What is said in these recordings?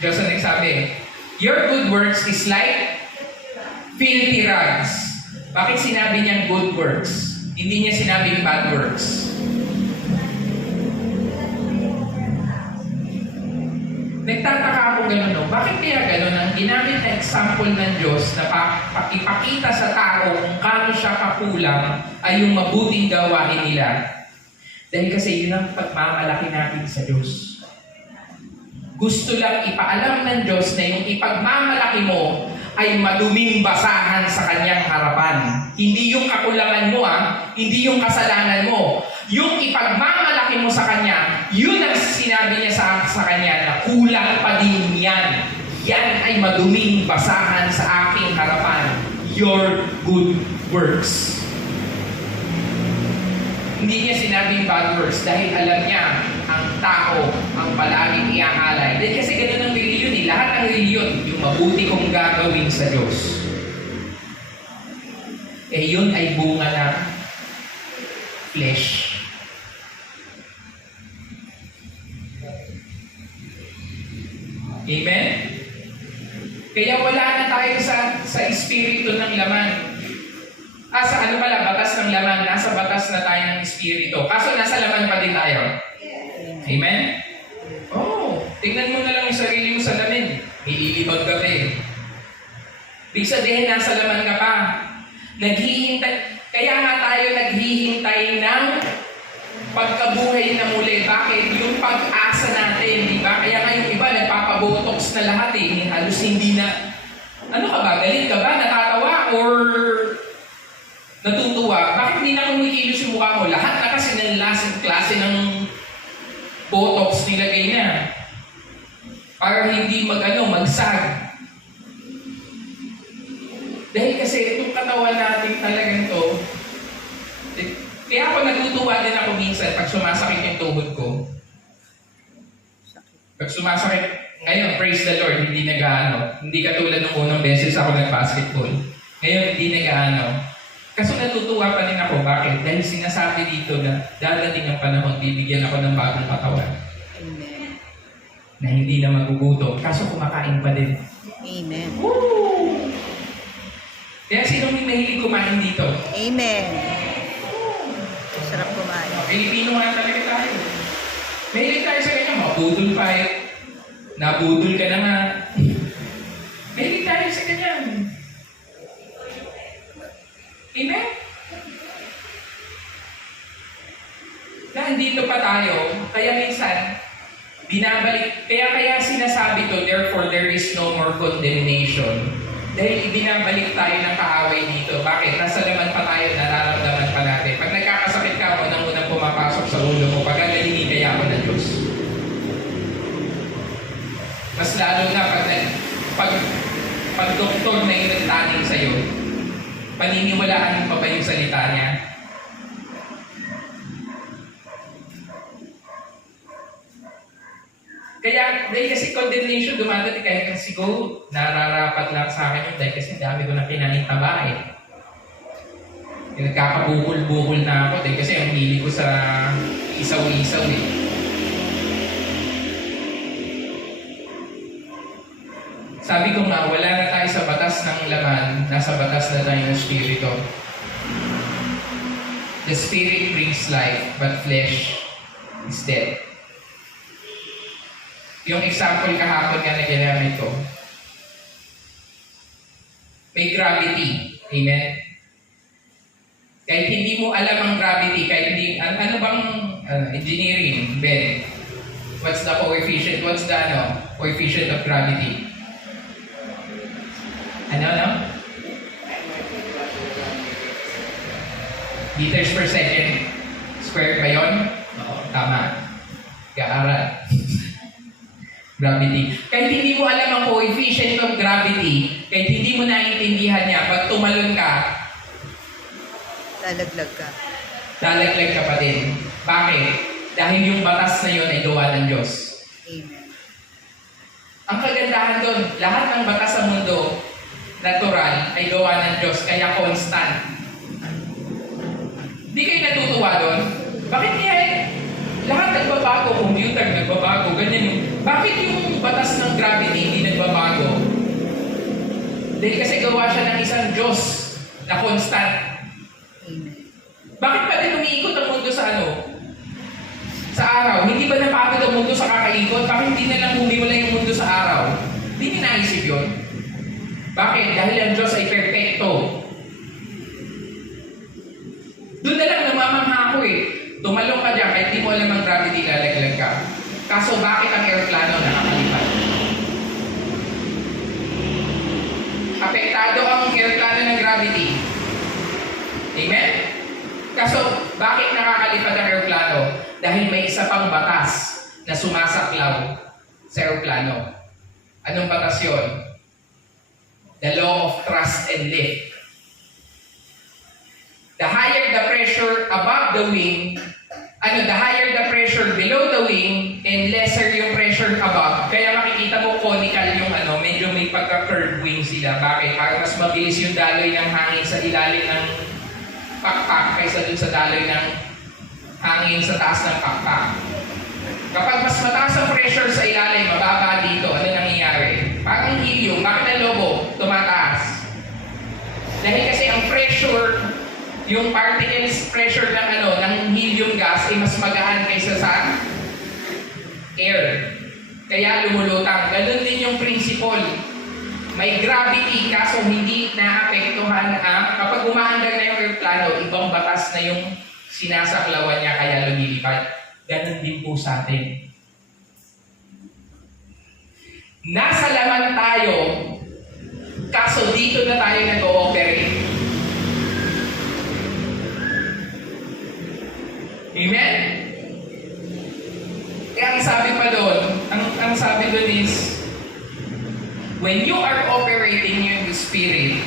Diyos ang nagsabi, your good works is like filthy rags. Bakit sinabi niyang good works? Hindi niya sinabing bad works. Nagtataka ako gano'n, no? Bakit kaya gano'n ang ginamit na example ng Diyos na ipakita sa tao kung kano siya kakulang ay yung mabuting gawain nila? Dahil kasi yun ang pagmamalaki natin sa Diyos. Gusto lang ipaalam ng Diyos na yung ipagmamalaki mo ay maduming basahan sa kanyang harapan. Hindi yung kakulangan mo, hindi yung kasalanan mo. Yung ipagmamalaki mo sa kanya, yun ang sinabi niya sa kanya na kulang pa din yan. Yan ay maduming basahan sa aking harapan. Your good works. Hindi niya sinabing bad works dahil alam niya ang tao ang palaging iaalay. Dahil kasi ganun ang reliyon eh. Lahat ng reliyon, yung mabuti kong gagawin sa Diyos. Eh yun ay bunga ng flesh. Amen? Kaya wala na tayo sa espiritu ng laman. Sa ano pala, batas ng laman, nasa batas na tayo ng espiritu. Kaso nasa laman pa din tayo. Amen? Tingnan mo na lang yung sarili mo sa lamin. Nililibag ka pa eh. Ibig sabihin, nasa laman ka pa. Naghihintay. Kaya nga tayo naghihintay ng pagkabuhay na muli. Bakit? Yung pag-asa natin, di ba? Kaya nga yung iba, nagpapabotox na lahat eh. Halos hindi na. Ano ka ba? Galit ka ba? Natatawa? Or natutuwa? Bakit hindi na kumikilos yung mukha mo? Lahat na kasi ng klase ng botox nilagay na. Para hindi magsag. Dahil kasi itong katawan natin talagang to, kaya ako natutuwa din ako minsan pag sumasakit yung tuhod ko. Pag sumasakit, ngayon, praise the Lord, hindi nag-aano. Hindi katulad ng unang beses ako nag-basketball. Ngayon, hindi nag-aano. Kaso natutuwa pa rin ako. Bakit? Dahil sinasabi dito na dadating ang panahon, bibigyan ako ng bagong katawan. Amen. Na hindi na magugutom. Kaso kumakain pa din. Amen. Woo! Kaya sinong mahilig kumain dito? Amen. Sarap kumain. Pilipino nga talaga tayo. Mahilig tayo sa kanya, mabudol pa eh. Nabudol ka na nga. Mahilig tayo sa kanya. Amen? Nandito pa tayo, kaya minsan, kaya sinasabi to, therefore there is no more condemnation. Dahil ibinabalik tayo ng kaaway dito. Bakit? Nasa laman pa tayo, nararamdaman pa natin. Pag nagkakasakit ka, unang pumapasok sa ulo mo, pagagalingin kaya ako ng Diyos. Mas lalo na pag doktor na yung nagtaning sa'yo, paniniwalaan mo pa ba yung salita niya? Kaya, dahil kasi condemnation dumadating kaya kasi nararapat lang sa akin yun dahil kasi dami ko na pinanitaba eh. Nagkakabukol-bukol na ako dahil kasi ang hili ko sa isaw-isaw eh. Sabi ko nga, wala na tayo sa batas ng laman, nasa batas na tayo ng Espiritu. The Spirit brings life, but flesh is dead. Yung example kahapon nga na ginamit ko, may gravity. Amen? Kahit hindi mo alam ang gravity, kahit hindi, ano bang engineering, Ben? What's the coefficient? What's the coefficient of gravity? Ano? Meters per second. Squared ba yun? Oo, tama. Kaaral. Gravity. Kahit hindi mo alam ang coefficient of gravity, kahit hindi mo naiintindihan niya, pag tumalon ka, lalaglag ka. Lalaglag ka pa din. Bakit? Dahil yung batas na yun ay gawa ng Diyos. Amen. Ang kagandahan doon, lahat ng batas sa mundo, natural, ay gawa ng Diyos, kaya constant. Di kayo natutuwa doon? Bakit niya lahat nagbabago, computer nagbabago, ganyan yung... Bakit yung batas ng gravity hindi nagbabago? Dahil kasi gawa siya ng isang Diyos na constant. Amen. Bakit Bakit pa din umiikot ang mundo sa ano? Sa araw? Hindi ba napagod ang mundo sa kakaikot? Bakit hindi na lang humiwala yung mundo sa araw? Hindi niyo naisip yun? Bakit? Dahil ang Diyos ay perfecto. Doon na lang namamangha ako eh. Tumalong ka dyan kahit di mo alam ang gravity, lalaglag ka. Kaso bakit ang aeroplano nakakalipad? Apektado ang aeroplano ng gravity. Amen? Kaso bakit nakakalipad ang aeroplano? Dahil may isa pang batas na sumasaklaw sa aeroplano. Anong batas yun? The law of thrust and lift. The higher the pressure above the wing, the higher the pressure below the wing, and lesser yung pressure above. Kaya makikita mo conical yung medyo may pagka-curved wing sila. Bakit? Para mas mabilis yung daloy ng hangin sa ilalim ng pakpak kaysa dun sa daloy ng hangin sa taas ng pakpak. Kapag mas mataas ang pressure sa ilalim, mababa dito, ano nangyayari? Parang helium, bakit ang lobo tumataas? Dahil kasi ang pressure, yung particles pressure ng helium gas ay mas magaan kaysa sa air. Kaya lumulutang. Ganun din yung principle. May gravity kaso hindi naapektuhan kapag umaandar na yung aeroplano, ibang batas na yung sinasaklawan niya kaya lumilipad. Ganun din po sa atin. Nasa laman tayo, kaso dito na tayo nag-ooperate. Amen? Kaya ang sabi pa doon, ang sabi doon is, when you are operating in the Spirit,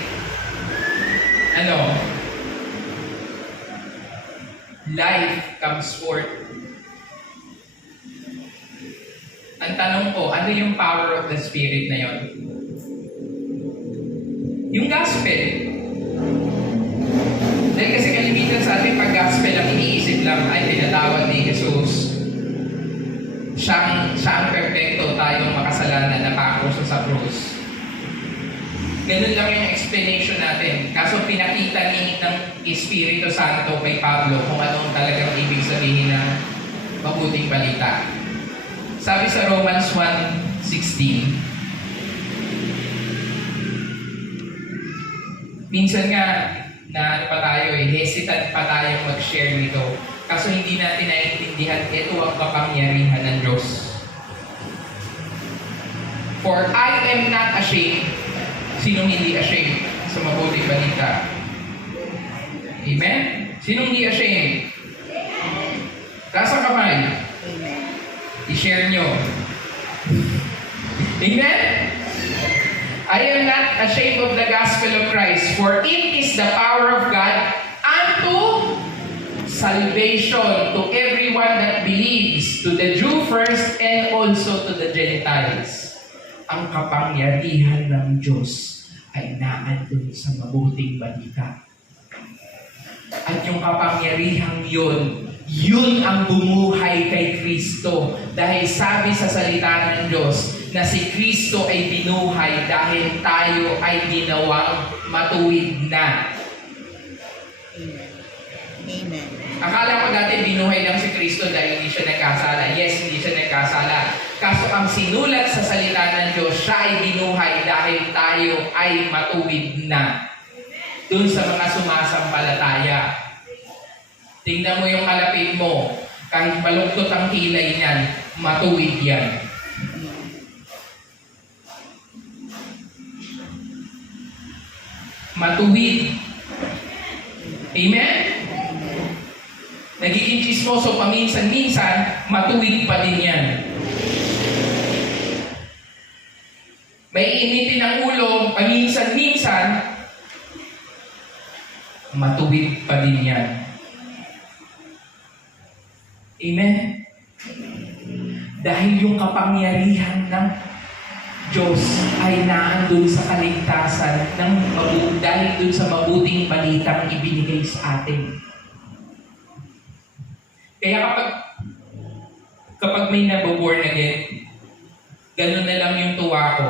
life comes forth. Ang tanong ko, ano yung power of the Spirit na yon? Yung gospel. Dahil kasi kalimitan sa atin, pag gospel ang iniisip lang ay pinatawad ni Jesus. Siya ang perfecto, tayong makasalanan na pakuso sa krus. Ganun lang yung explanation natin. Kaso pinakita ng Espiritu Santo kay Pablo kung anong talagang ibig sabihin ng mabuting balita. Sabi sa Romans 1:16, minsan nga na hesitant pa tayong mag-share nito. Kaso hindi natin naiintindihan, ito ang kapangyarihan ng Diyos. For I am not ashamed. Sinong hindi ashamed sa mabuting balita? Amen? Sinong hindi ashamed? Taas ang kamay. I-share nyo. Amen? I am not ashamed of the gospel of Christ, for it is the power of God unto salvation to everyone that believes, to the Jew first and also to the Gentiles. Ang kapangyarihan ng Diyos ay naandun sa mabuting balita. At yung kapangyarihang yun ang bumuhay kay Kristo. Dahil sabi sa salita ng Diyos na si Kristo ay binuhay dahil tayo ay ginawang matuwid na. Amen. Akala ko dati binuhay lang si Kristo dahil hindi siya nagkasala. Yes, hindi siya nagkasala. Kaso ang sinulat sa salita ng Diyos, siya ay binuhay dahil tayo ay matuwid na. Doon sa mga sumasampalataya. Tingnan mo yung kalapit mo. Kahit baluktot ang kilay niyan, matuwid yan. Matuwid. Amen? Nagiging chismoso paminsan-minsan, matuwid pa din yan. May initin ang ulo, paminsan-minsan, matuwid pa din yan. Amen? Dahil yung kapangyarihan ng Diyos ay naandun sa kaligtasan dahil dun sa mabuting balitang ibinigay sa atin. Kaya kapag may naboborn again, ganun na lang yung tuwa ko,